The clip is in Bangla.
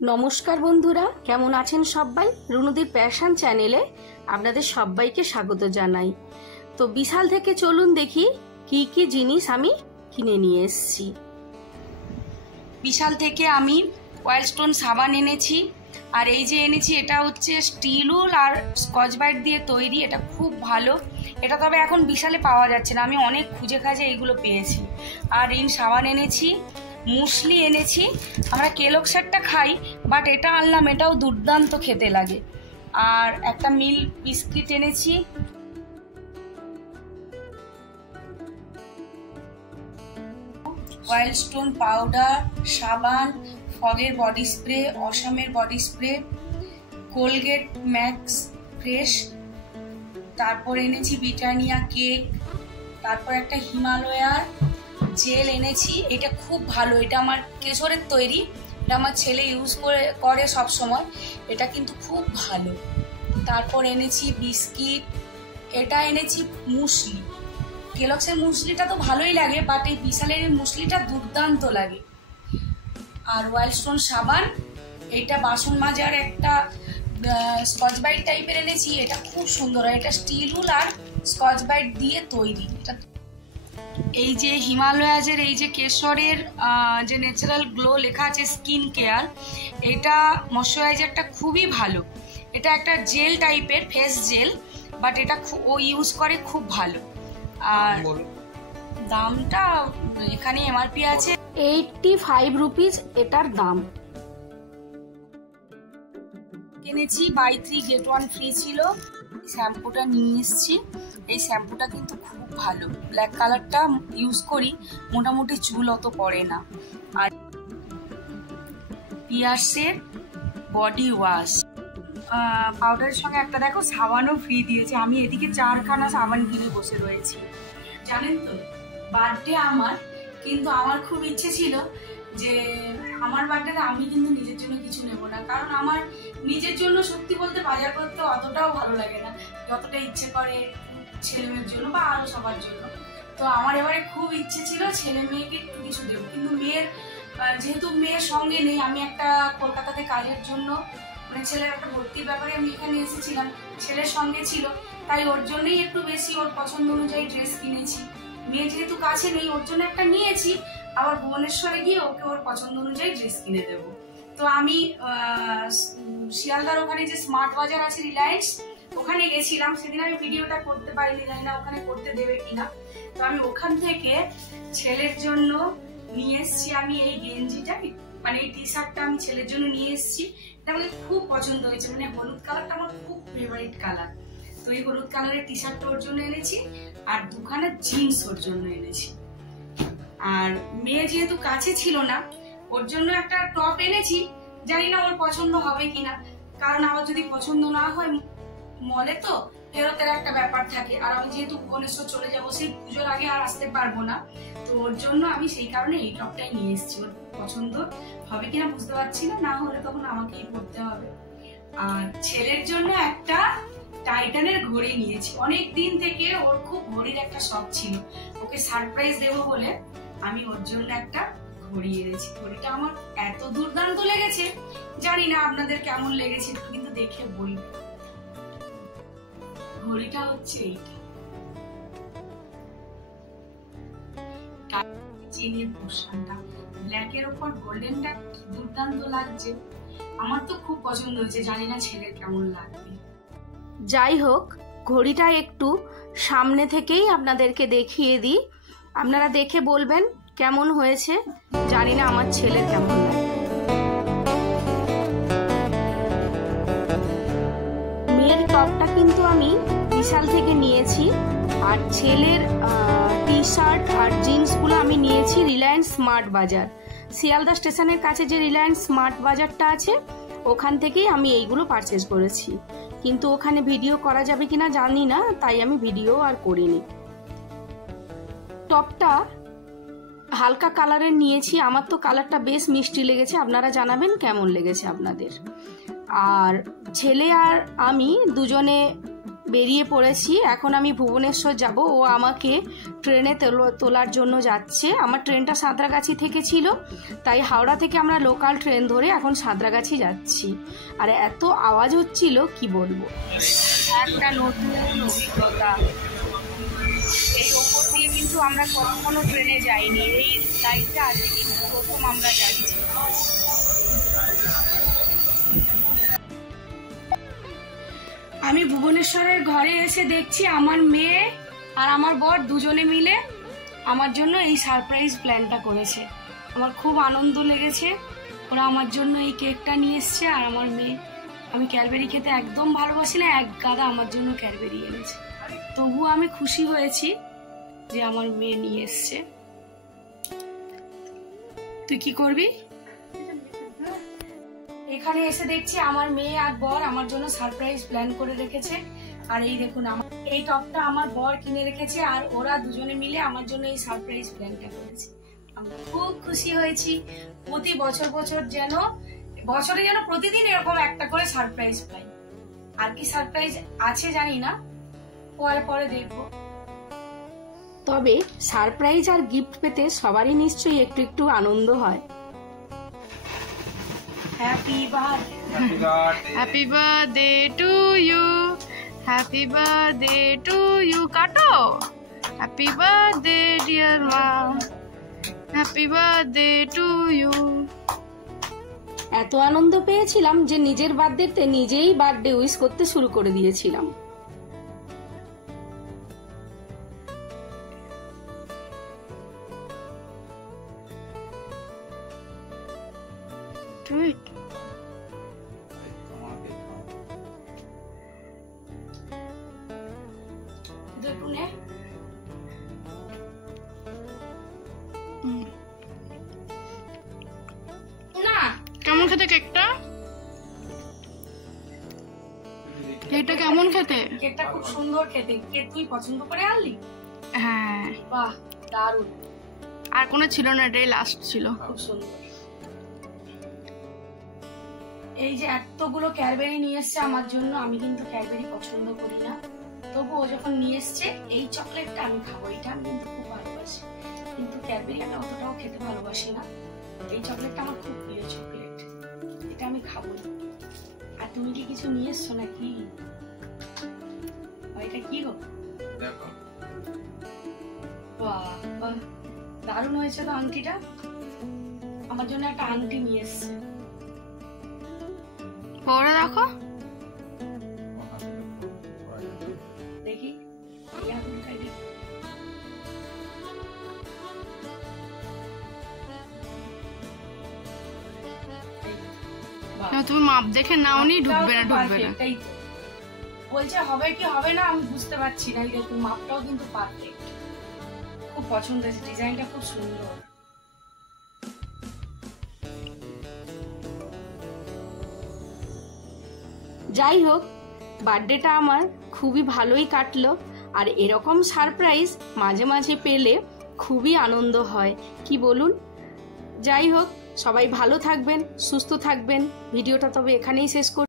नमस्कार बंधुरा केमन आছেন সবাই রুনুদির প্যাশন চ্যানেলে আপনাদের সবাইকে স্বাগত জানাই। তো বিশাল থেকে চলুন দেখি কি কি জিনিস আমি কিনে নিয়ে এসেছি। বিশাল থেকে আমি ওয়াইল্ডস্টোন সাবান এনেছি, আর এই যে এনেছি এটা হচ্ছে স্টিল উল আর স্কচ ব্রাইট দিয়ে তৈরি। এটা খুব ভালো, এটা তবে এখন বিশালে পাওয়া যাচ্ছে না, আমি অনেক খুঁজে খাজে এইগুলো পেয়েছি। আর রিন সাবান এনেছি, মুসলি এনেছি। আমরা কেলগসেরটা খাই, বাট এটা আনলাম, এটাও দুর্দান্ত খেতে লাগে। আর একটা মিল বিস্কিট এনেছি। ওয়াইল্ডস্টোন পাউডার, সাবান, ফগের বডি স্প্রে, অসমের body spray, Colgate max fresh, তারপর এনেছি ব্রিটানিয়া কেক, তারপর একটা হিমালয়ার জেল এনেছি। এটা খুব ভালো, এটা আমার কেশরের তৈরি, এটা আমার ছেলে ইউজ করে সব সময়, এটা কিন্তু খুব ভালো। তারপর এনেছি বিস্কিট, এটা এনেছি মুসলি। কেলগসের মুসলিটা তো ভালোই লাগে, বাট এই বিশালের মুসলিটা দুর্দান্ত লাগে। আর ওয়াইল্ডস্টোন সাবান, এটা বাসন মাজার একটা স্কচ ব্রাইট টাইপের এনেছি, এটা খুব সুন্দর, এটা স্টিল উল আর স্কচ ব্রাইট দিয়ে তৈরি। এটা এই যে হিমালয়াজের এই যে কেশরের যে ন্যাচারাল গ্লো লেখা আছে স্কিন কেয়ার, এটা ময়শ্চারাইজারটা খুবই ভালো। এটা একটা জেল টাইপের ফেস জেল, বাট এটা ও ইউজ করে খুব ভালো। আর দামটা এখানে এমআরপি আছে 85 রুপিস এটার দাম। কিনেছি বাই 3 গেট 1 ফ্রি ছিল। শ্যাম্পুটা নিয়ে এসেছি, এই শ্যাম্পুটা কিন্তু খুব ভালো, ব্ল্যাক কালারটা ইউজ করি, মোটামুটি চুল অত পড়ে না। আর পিয়ার্সের বডি ওয়াশ পাউডারের সঙ্গে একটা দেখো সাবানও ফ্রি দিয়েছে। আমি এদিকে 4খানা সাবান কিনে বসে রয়েছি। জানেন তো বার্থডে আমার, কিন্তু আমার খুব ইচ্ছে ছিল যে আমার বার্থডেতে আমি কিন্তু নিজের জন্য কিছু নেব না, কারণ আমার নিজের জন্য সত্যি বলতে বাজার করতে অতটাও ভালো লাগে না যতটা ইচ্ছে করে ছেলে মেয়ের জন্য বা আরো সবার জন্য। তো আমার এবারে খুব ইচ্ছে ছিল ছেলে মেয়েকে একটু কিছু দেবো, কিন্তু যেহেতু মেয়ের সঙ্গে নেই, আমি একটা কলকাতাতে কাজের জন্য মানে ছেলের একটা ভর্তির ব্যাপারে আমি এখানে এসেছিলাম, ছেলের সঙ্গে ছিল, তাই ওর জন্যই একটু বেশি ওর পছন্দ অনুযায়ী ড্রেস কিনেছি। মেয়ে যেহেতু কাছে নেই ওর জন্য একটা নিয়েছি, আবার ভুবনেশ্বরে গিয়ে ওকে ওর পছন্দ অনুযায়ী ড্রেস কিনে দেবো। তো আমি শিয়ালদার ওখানে যে স্মার্ট বাজার আছে রিলায়েন্স, ওখানে গেছিলাম। সেদিন আমি ভিডিওটা করতে পারিনি, জানি না ওখানে করতে দেবে কিনা। তো আমি ওখান থেকে ছেলের জন্য নিয়ে এসেছি আমি এই গেঞ্জিটা, মানে এই টি শার্টটা আমি ছেলের জন্য নিয়ে এসেছি। এটা আমাকে খুব পছন্দ হয়েছে, মানে হলুদ কালারটা আমার খুব ফেভারিট কালার। তো এই হলুদ কালারের টি শার্টটা ওর জন্য এনেছি, আর দুখানা জিন্স ওর জন্য এনেছি। আর মেয়ে যেহেতু কাছে ছিল না, ওর জন্য একটা টপ এনেছি, জানি না ওর পছন্দ হবে কিনা, কারণ আমার যদি পছন্দ না হয় মলে তো ফেরতের একটা ব্যাপার থাকে, আর আমি যেহেতু ভুবনেশ্বর চলে যাবো সেই পুজোর আগে আর আসতে পারবো না, তো ওর জন্য আমি সেই কারণে এই টপটাই নিয়ে এসেছি। ওর পছন্দ হবে কিনা বুঝতে পারছি না, না হলে তখন আমাকেই পড়তে হবে। আর ছেলের জন্য একটা টাইটানের ঘড়ি নিয়েছি, অনেক দিন থেকে ওর খুব ঘড়ির একটা শখ ছিল, ওকে সারপ্রাইজ দেবো বলে আমি ওর জন্য একটা ঘড়ি এনেছি। ঘড়িটা আমার এত দুর্দান্ত লেগেছে, জানি না আপনাদের কেমন লেগেছে, একটু কিন্তু দেখে বলবে। ঘড়িটা হচ্ছে এইটা, চেনের পোর্শনটা ব্ল্যাকের ওপর গোল্ডেনটা দুর্দান্ত লাগছে, আমার তো খুব পছন্দ হয়েছে, জানি না ছেলের কেমন লাগবে। যাই হোক, ঘড়িটা একটু সামনে থেকেই আপনাদেরকে দেখিয়ে দিই, আপনারা দেখে বলবেন কেমন হয়েছে, জানি না আমার ছেলের কেমন লাগে। মেয়ের টপটা কিন্তু আমি বিশাল থেকে নিয়েছি, আর ছেলের টি শার্ট আর জিন্সগুলো আমি নিয়েছি রিলায়েন্স স্মার্ট বাজার। শিয়ালদা স্টেশনের কাছে যে রিলায়েন্স স্মার্ট বাজারটা আছে, ওখান থেকেই আমি এইগুলো পারচেজ করেছি, কিন্তু ওখানে ভিডিও করা যাবে কিনা জানি না, তাই আমি ভিডিও আর করিনি। টপটা হালকা কালারের নিয়েছি, আমার তো কালারটা বেশ মিষ্টি লেগেছে, আপনারা জানাবেন কেমন লেগেছে আপনাদের। আর ছেলে আর আমি দুজনে বেরিয়ে পড়েছি। এখন আমি ভুবনেশ্বর যাব। ও আমাকে ট্রেনে তোলার জন্য যাচ্ছে। আমার ট্রেনটা সাঁতরাগাছি থেকে ছিল, তাই হাওড়া থেকে আমরা লোকাল ট্রেন ধরে এখন সাঁতরাগাছি যাচ্ছি। আর এত আওয়াজ হচ্ছিল কি বলবো, একটা নতুন অভিজ্ঞতা। এই ওপর দিয়ে কিন্তু আমরা কখনো ট্রেনে যাইনি, এই লাইনটা আজকে কিন্তু প্রথম আমরা যাচ্ছি। আমি ভুবনেশ্বরের ঘরে এসে দেখছি আমার মেয়ে আর আমার বর দুজনে মিলে আমার জন্য এই সারপ্রাইজ প্ল্যানটা করেছে। আমার খুব আনন্দ লেগেছে। ওরা আমার জন্য এই কেকটা নিয়ে এসছে। আর আমার মেয়ে, আমি ক্যাডবেরি খেতে একদম ভালোবাসি না, এক গাদা আমার জন্য ক্যাডবেরি এনেছে। তবুও আমি খুশি হয়েছি যে আমার মেয়ে নিয়ে এসছে। তুই কি করবি? এখানে এসে দেখছি আমার মেয়ে আর বর আমার জন্য সারপ্রাইজ প্ল্যান করে রেখেছে। আর এই দেখুন, এই টপটা আমার বর কিনে রেখেছে আর ওরা দুজনে মিলে আমার জন্য এই সারপ্রাইজ প্ল্যানটা করেছে। আমি খুব খুশি হয়েছি। প্রতি বছর যেন প্রতিদিন এরকম একটা করে সারপ্রাইজ পাই। আর কি সারপ্রাইজ আছে জানি না, পরে দেখবো। তবে সারপ্রাইজ আর গিফট পেতে সবারই নিশ্চয়ই একটু একটু আনন্দ হয়। Happy birthday to you, happy birthday to you, কাটো। Happy birthday dear mom, happy birthday to you। এত আনন্দ পেয়েছিলাম যে নিজের বার্থডেতে নিজেই বার্থডে উইশ করতে শুরু করে দিয়েছিলাম। কেমন খেতে কেকটা? কেকটা কেমন খেতে? কেকটা খুব সুন্দর খেতে। কে তুই পছন্দ করে আনলি? হ্যাঁ, বাহ দারুণ। আর কোনো ছিল না, এটাই লাস্ট ছিল। খুব সুন্দর। এই যে এতগুলো ক্যাডবেরি নিয়ে এসছে আমার জন্য। আমি কিন্তু ক্যাডবেরি পছন্দ করি না, তবু ও যখন নিয়ে এসছে এই চকলেটটা আমি খাবো। এটা আমি কিন্তু খুব ভালোবাসি, কিন্তু ক্যাডবেরি আমি অতটাও খেতে ভালোবাসি না। এই চকলেটটা আমার খুব প্রিয় চকলেট, এটা আমি খাবো। আর তুমি কি কিছু নিয়ে এসছো নাকি? এটা কি গো? বাহ বাহ, দারুণ হয়েছে তো আংটিটা। আমার জন্য একটা আংটি নিয়ে এসছে। পরে দেখো, দেখি তুমি মাপ দেখে নাওনি, ঢুকবে না। বলছে হবে কি হবে না আমি বুঝতে পারছি না। দেখুন মাপটাও কিন্তু পারফেক্ট, খুব পছন্দ হয়েছে। ডিজাইনটা খুব সুন্দর। যাই হোক, বার্থডেটা আমার খুবই ভালোই কাটলো। আর এরকম সারপ্রাইজ মাঝে মাঝে পেলে খুবই আনন্দ হয়, কি বলুন? যাই হোক, সবাই ভালো থাকবেন, সুস্থ থাকবেন। ভিডিওটা তবে এখানেই শেষ করছি।